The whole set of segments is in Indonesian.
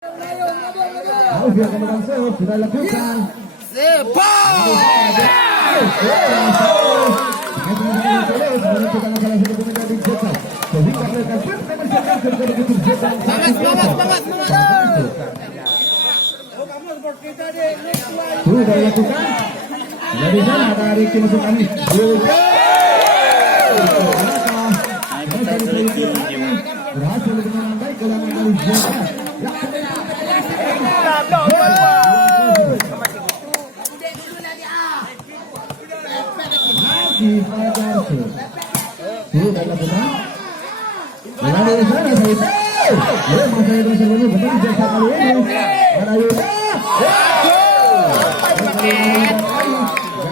Alvia akan langsung sudah lakukan. Sudah lakukan. Dari sana ada Ricky masuk kami. Berhasil dengan baik ulangan Alvia. Sudah lakukan. Dari sana saya tahu. Masa itu sebelumnya betul jasa kali ini. Ada Yuda.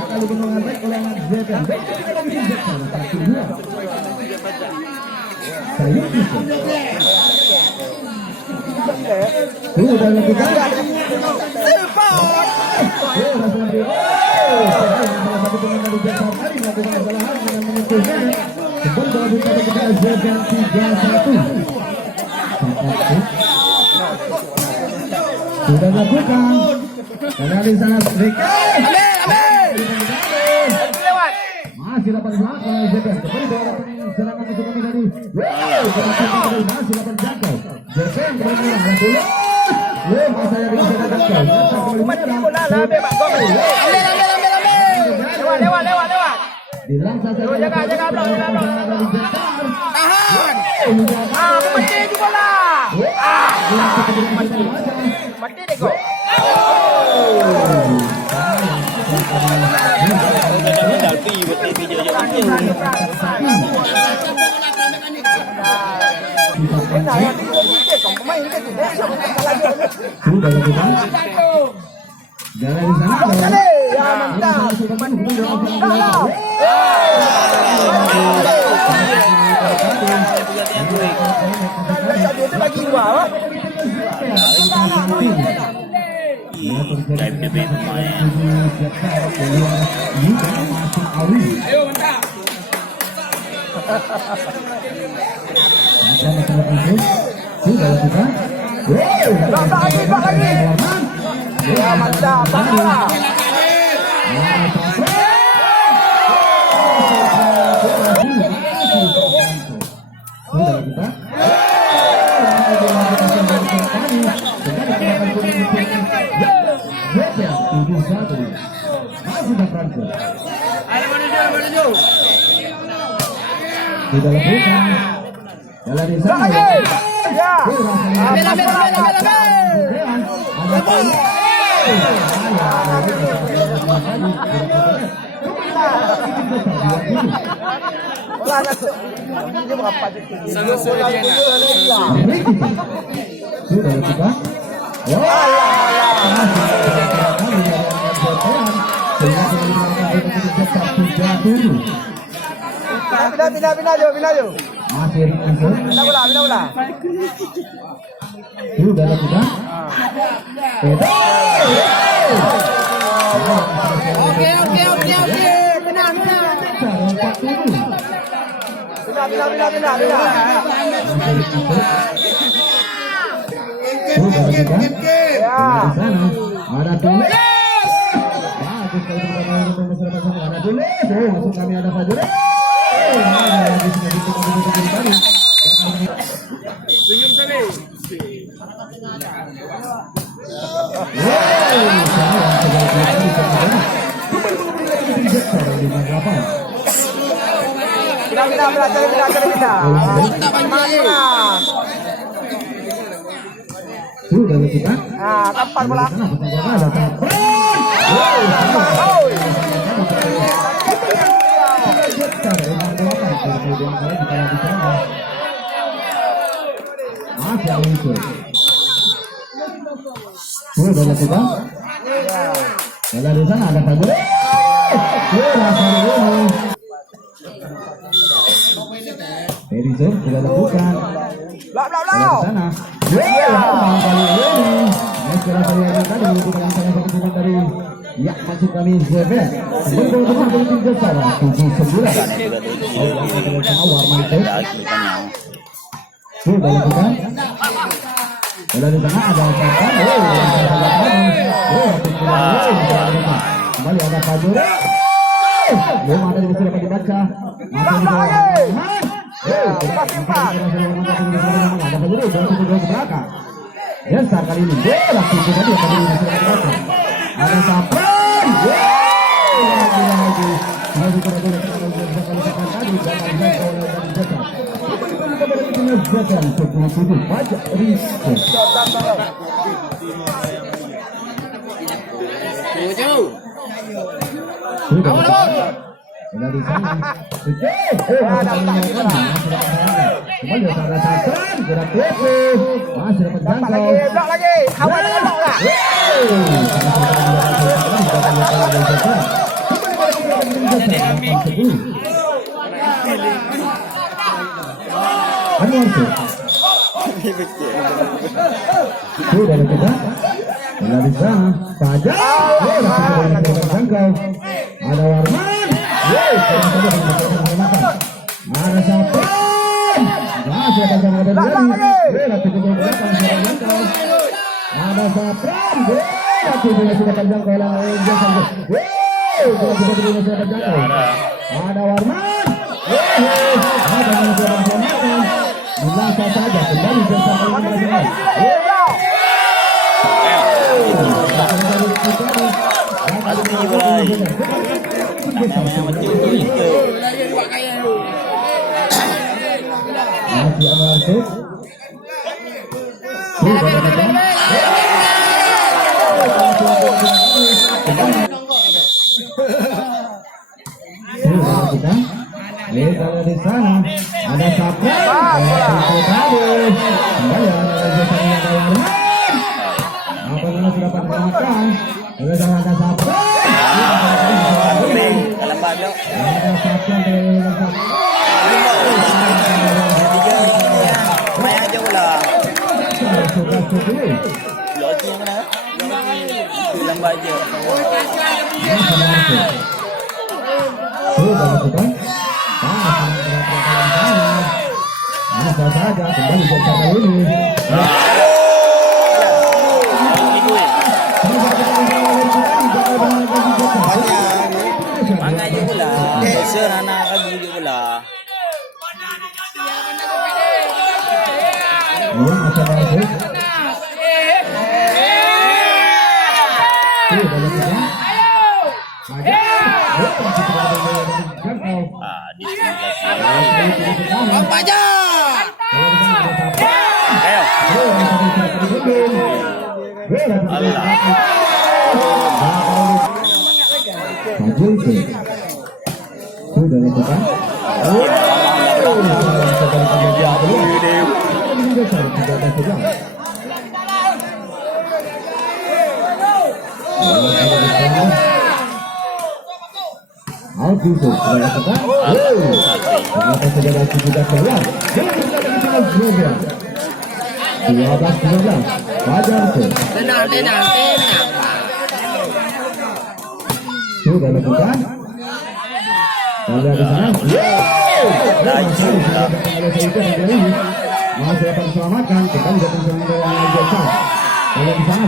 Kali dengan baik ulangan Zeta. Sudah lakukan. Sudah lakukan. Dari sana masih dapat belakang Zeta. Kembali bola serangan untuk kami tadi. Masih dapat jangkau. Zeta yang bermain bola. Masa yang bisa datangkan. Lewat. Dilangsung saja. Jaga belakang. Tahan. Mati di bola. Mati deh kok. Sudah lakukan. Jalan di sana. Ya mantap. Sudah lakukan. Lagi. Ya mantap. Sudah lakukan. Jalan di sana. Ya. Ambil. Sudah lakukan. Pindah jo. Masih langsung. Pindah bola. Sudah lakukan. Oke. Pindah. Sudah lakukan. Ya. Di sana ada tulis. Bagus kalau ada tulis. Masuk kami ada Fajri. Senyum tadi. Sudah lakukan. Nah, tampar bola. Sudah lakukan. Jalan di sana ada Fajri. Edison sudah lakukan. Belak. Sana. Dari ya masuk kami Zebet. Sudah lakukan. Bola di tengah ada umpan. Kembali ada Fajur. Belum ada yang bisa dapat dibaca. Besar kali ini. Bola itu tadi yang tadi bisa dibaca. Ada Sapran. Lagi-lagi. Masih terus sudah kita bola di sana saja terjangkau ada Warman ada Sapran masih ada sama ada Sapran sudah terjangkau ada Warman Dilasa saja kembali bersama kalau di sana ada Sapran, sudah pada ada Sapran. Saja kembali bersama ini. Makanya pula, besar anak kamu pula. Apa aja? Sudah lakukan. Kalau di sana, masih akan diselamatkan. Kita bisa bersama dengan Jasa. Kalau di sana,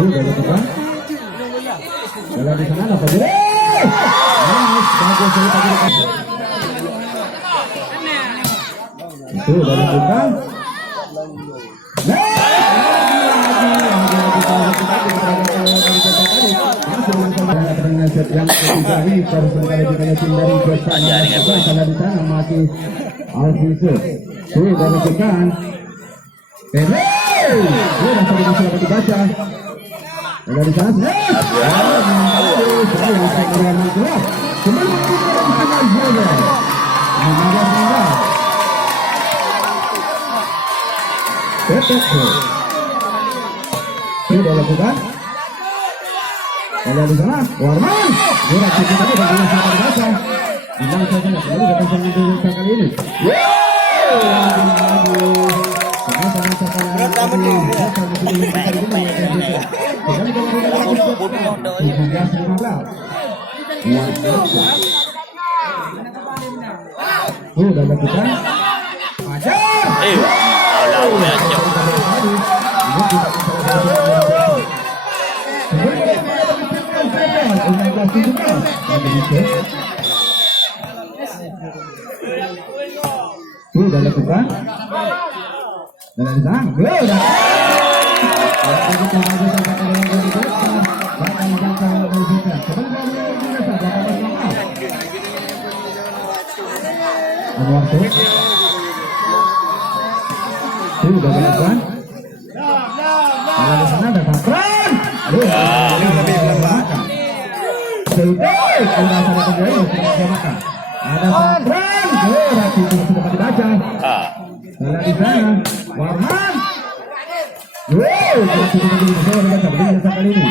sudah lakukan. Kalau di sana apa dia? Itu dari kita. Yang ketiga ini harus dari tim dari Jasa di sana masih Alfiso. Sudah lakukan. Sudah sampai dibaca. Ada di sana. Sudah lakukan. Ada di sana. Warman. Bola kita tadi bagaimana sangat biasa. Bilang saja kembali datang sang kali ini. Sudah lakukan. Sudah lakukan. Dan sang sudah lakukan. Di sana ada Patron. Ada Patron. Sudah dibaca. Bola di sana. Warman. Kali ini.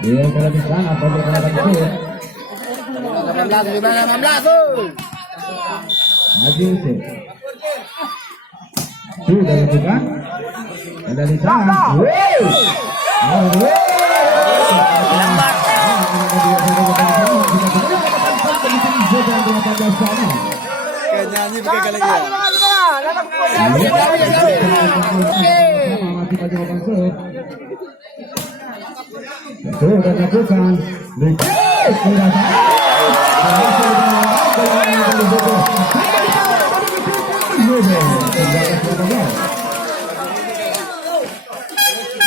Dia kalau di sana apa berkata itu? 16 tuh. Maju itu. Sudah lakukan. Ada di sana. Nyanyi pakai kali ya. Sudah lakukan.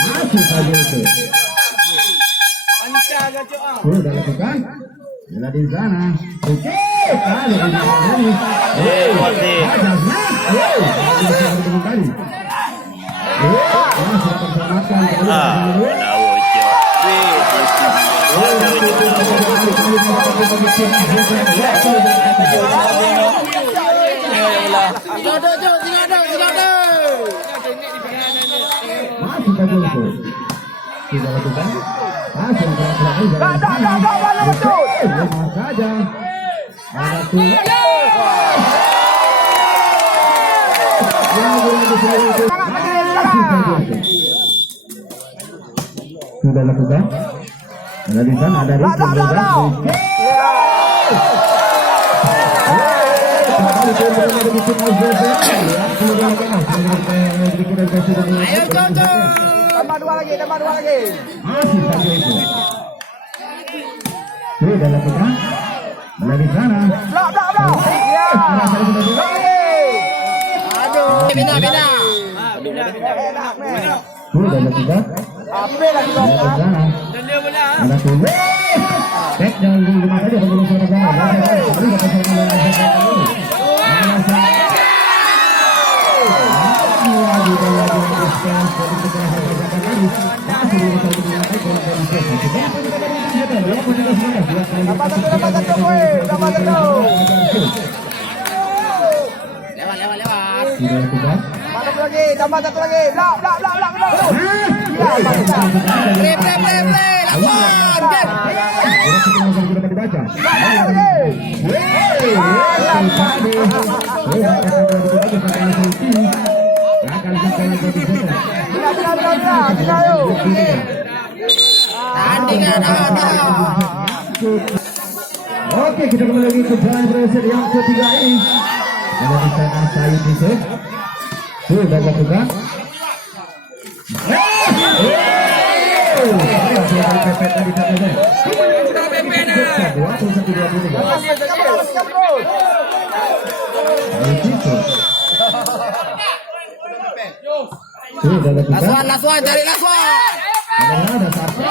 Masih saja itu. Sudah lakukan. Bila di sana. Tidak lakukan. Masih saja. Ada tuh. Sudah lakukan. Ada di sana ada di Tambah dua lagi. masih saja itu. Sudah lakukan. Ada di sana. Ya. Bina. Sudah lakukan. Apa lagi Ada di sana. Ada tuh. Cek jangan dulu aja belum suara Tambah satu lagi. Blok. Oke, kita kembali lagi ke jalan berhasil yang ketiga ini. Ada di sana saya bisa. Sudah lakukan. Risiko. Sudah lakukan. Laswan, cari Laswan. Ada satu.